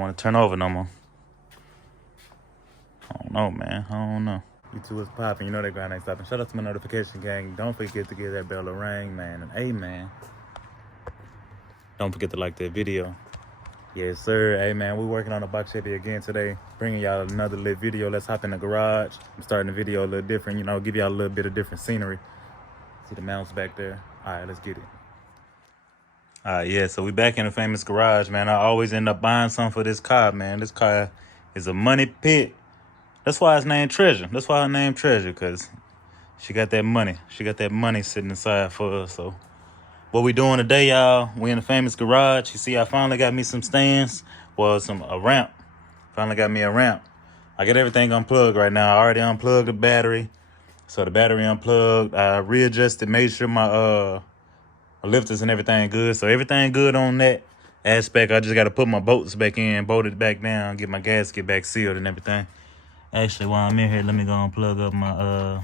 want to turn over no more. I don't know, man. I don't know. YouTube is popping. You know they grind ain't stopping. Shout out to my notification gang. Don't forget to give that bell a ring, man. And hey, man, don't forget to like that video. Yes, sir. Hey, man, we're working on a box Chevy again today. Bringing y'all another lit video. Let's hop in the garage. I'm starting the video a little different, you know, give y'all a little bit of different scenery. See the mounts back there? All right, let's get it. All right, yeah, so we back in the famous garage, man. I always end up buying something for this car, man. This car is a money pit. That's why it's named Treasure. That's why her name Treasure, because she got that money. She got that money sitting inside for us, so. What we doing today, y'all, we in the famous garage. You see, I finally got me some stands. Well, a ramp. Finally got me a ramp. I got everything unplugged right now. I already unplugged the battery. So the battery unplugged. I readjusted, made sure my lifters and everything good. So everything good on that aspect. I just got to put my bolts back in, bolt it back down, get my gasket back sealed and everything. Actually, while I'm in here, let me go and plug up my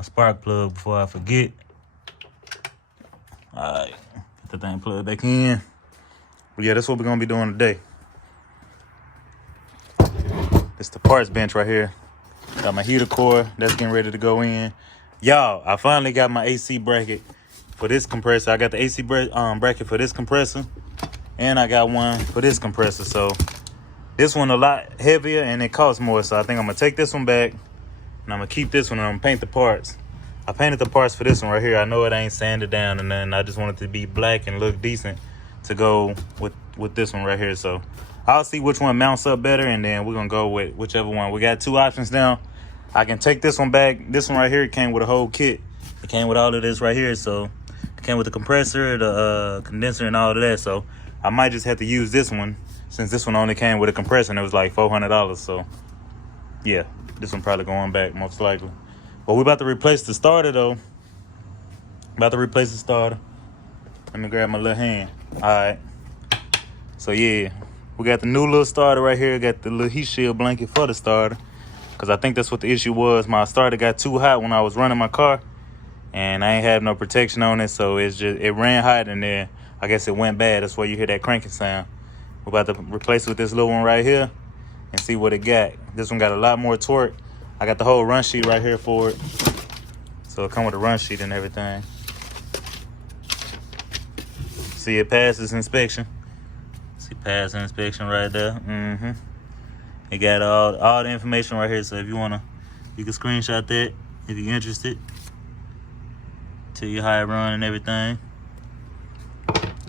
spark plug before I forget. Alright, get the thing plugged back in. But yeah, that's what we're gonna be doing today. It's the parts bench right here. Got my heater core, that's getting ready to go in. Y'all, I finally got my AC bracket for this compressor. I got the AC bracket for this compressor, and I got one for this compressor. So this one a lot heavier and it costs more. So I think I'm gonna take this one back and I'm gonna keep this one and I'm gonna paint the parts. I painted the parts for this one right here. I know it ain't sanded down and then I just want it to be black and look decent to go with this one right here. So I'll see which one mounts up better and then we're gonna go with whichever one. We got two options now. I can take this one back. This one right here came with a whole kit. It came with all of this right here. So it came with the compressor, the condenser and all of that. So I might just have to use this one since this one only came with a compressor and it was like $400. So yeah, this one probably going back most likely. But we're about to replace the starter though. About to replace the starter. Let me grab my little hand. All right. So yeah, we got the new little starter right here. Got the little heat shield blanket for the starter. Cause I think that's what the issue was. My starter got too hot when I was running my car. And I ain't had no protection on it. So it ran hot and then I guess it went bad. That's why you hear that cranking sound. We're about to replace it with this little one right here. And see what it got. This one got a lot more torque. I got the whole run sheet right here for it. So it come with a run sheet and everything. See, it passes inspection. See, pass inspection right there. It got all the information right here. So if you wanna, you can screenshot that if you're interested. Tell you how it run and everything.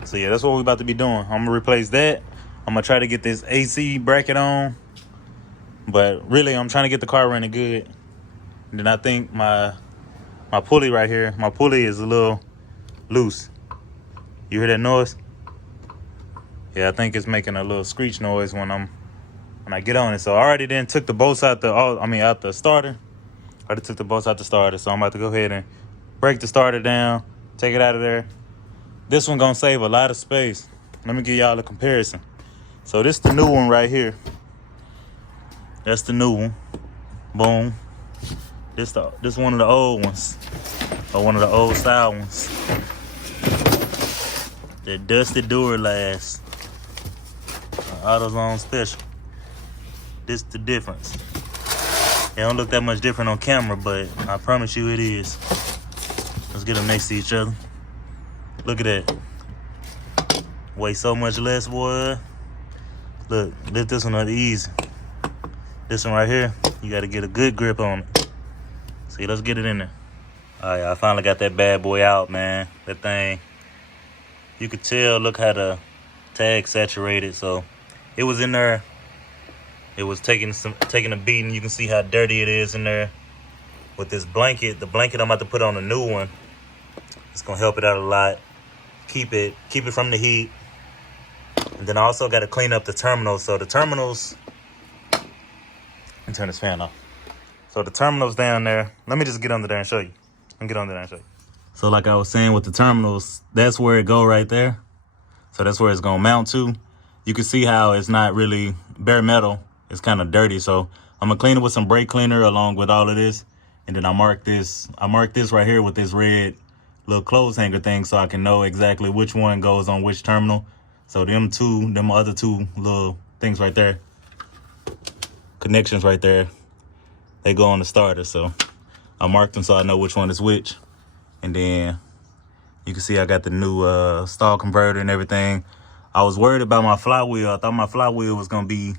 So yeah, that's what we're about to be doing. I'm gonna replace that. I'm gonna try to get this AC bracket on. But really, I'm trying to get the car running good. And then I think my pulley right here, my pulley is a little loose. You hear that noise? Yeah, I think it's making a little screech noise when I get on it. So I already then took the bolts out the starter. I already took the bolts out the starter. So I'm about to go ahead and break the starter down, take it out of there. This one gonna save a lot of space. Let me give y'all a comparison. So this is the new one right here. That's the new one. Boom. This one of the old ones. Or one of the old style ones. The dusty Duralast. AutoZone special. This the difference. It don't look that much different on camera, but I promise you it is. Let's get them next to each other. Look at that. Weigh so much less, boy. Look, lift this one up easy. This one right here, you gotta get a good grip on it. See, let's get it in there. All right, I finally got that bad boy out, man. That thing, you could tell, look how the tag saturated. So it was in there. It was taking a beating. You can see how dirty it is in there. With this blanket, the blanket I'm about to put on a new one, it's gonna help it out a lot. Keep it from the heat. And then I also got to clean up the terminals. So the terminals, let me turn this fan off. So the terminals down there, let me just get under there and show you. Let me get under there and show you. So like I was saying with the terminals, that's where it go right there. So that's where it's gonna mount to. You can see how it's not really bare metal. It's kind of dirty. So I'm gonna clean it with some brake cleaner along with all of this. And then I mark this right here with this red little clothes hanger thing so I can know exactly which one goes on which terminal. So them other two little things right there, connections right there, they go on the starter. So I marked them so I know which one is which. And then you can see I got the new stall converter and everything. I was worried about my flywheel. I thought my flywheel was gonna be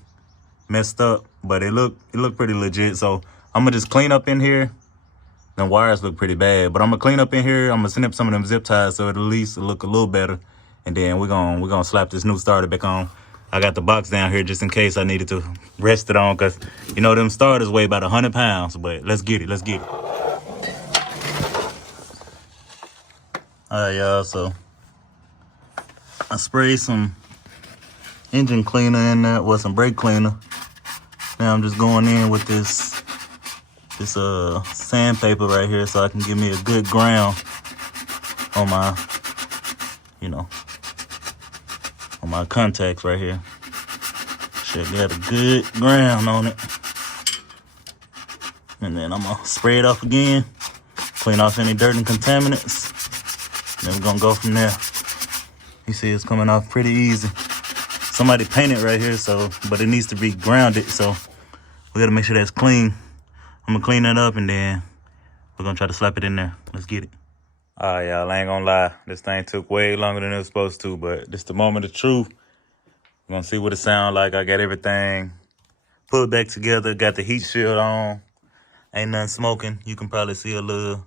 messed up, but it looked pretty legit. So I'm gonna just clean up in here. The wires look pretty bad, but I'm gonna clean up in here. I'm gonna snip some of them zip ties so at least it'll look a little better. And then we're gonna slap this new starter back on. I got the box down here just in case I needed to rest it on, cause you know them starters weigh about 100 pounds. But let's get it. Let's get it. All right, y'all. So I sprayed some engine cleaner in there, or some brake cleaner. Now I'm just going in with this sandpaper right here so I can give me a good ground on my, on my contacts right here. Should get a good ground on it. And then I'm gonna spray it off again, clean off any dirt and contaminants. And then we're gonna go from there. You see it's coming off pretty easy. Somebody painted right here, but it needs to be grounded, so we gotta make sure that's clean. I'm gonna clean that up and then we're gonna try to slap it in there. Let's get it. All right, y'all, I ain't gonna lie. This thing took way longer than it was supposed to, but this the moment of truth. We're gonna see what it sound like. I got everything put back together, got the heat shield on. Ain't nothing smoking. You can probably see a little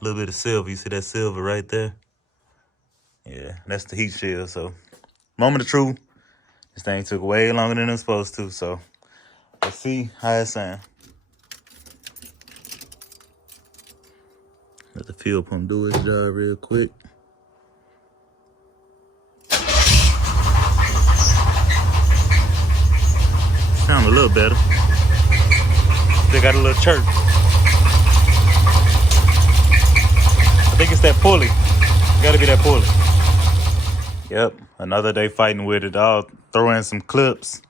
bit of silver. You see that silver right there? Yeah, that's the heat shield. So, moment of truth. This thing took way longer than it was supposed to, so let's see how it sounds. Let the fuel pump do its job real quick. Sound a little better. They got a little chirp. I think it's that pulley. Gotta be that pulley. Yep, another day fighting with it. I'll throw in some clips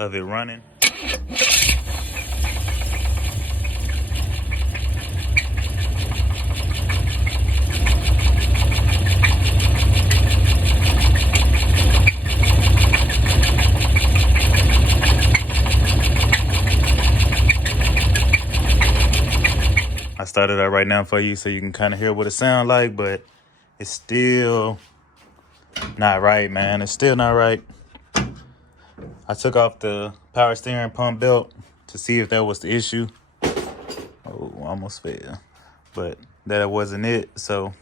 of it running. I started that right now for you so you can kind of hear what it sounds like, but it's still not right, man. It's still not right. I took off the power steering pump belt to see if that was the issue. Oh, almost failed. But that wasn't it, so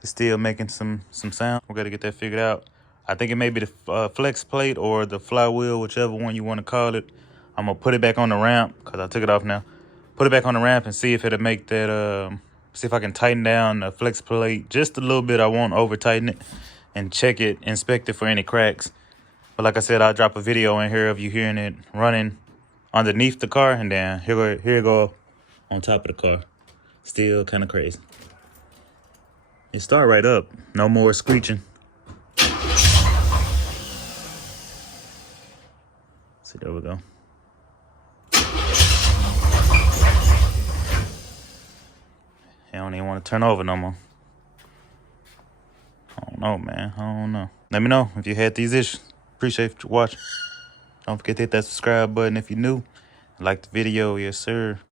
it's still making some sound. We gotta get that figured out. I think it may be the flex plate or the flywheel, whichever one you want to call it. I'm gonna put it back on the ramp, because I took it off now. Put it back on the ramp and see if it'll make that, see if I can tighten down the flex plate just a little bit. I won't over tighten it, and check it, inspect it for any cracks. But like I said, I'll drop a video in here of you hearing it running underneath the car, and then here it go on top of the car. Still kind of crazy. It start right up. No more screeching. See, there we go. I don't even want to turn over no more. I don't know, man. I don't know. Let me know if you had these issues. Appreciate you watching. Don't forget to hit that subscribe button if you're new. Like the video, yes sir.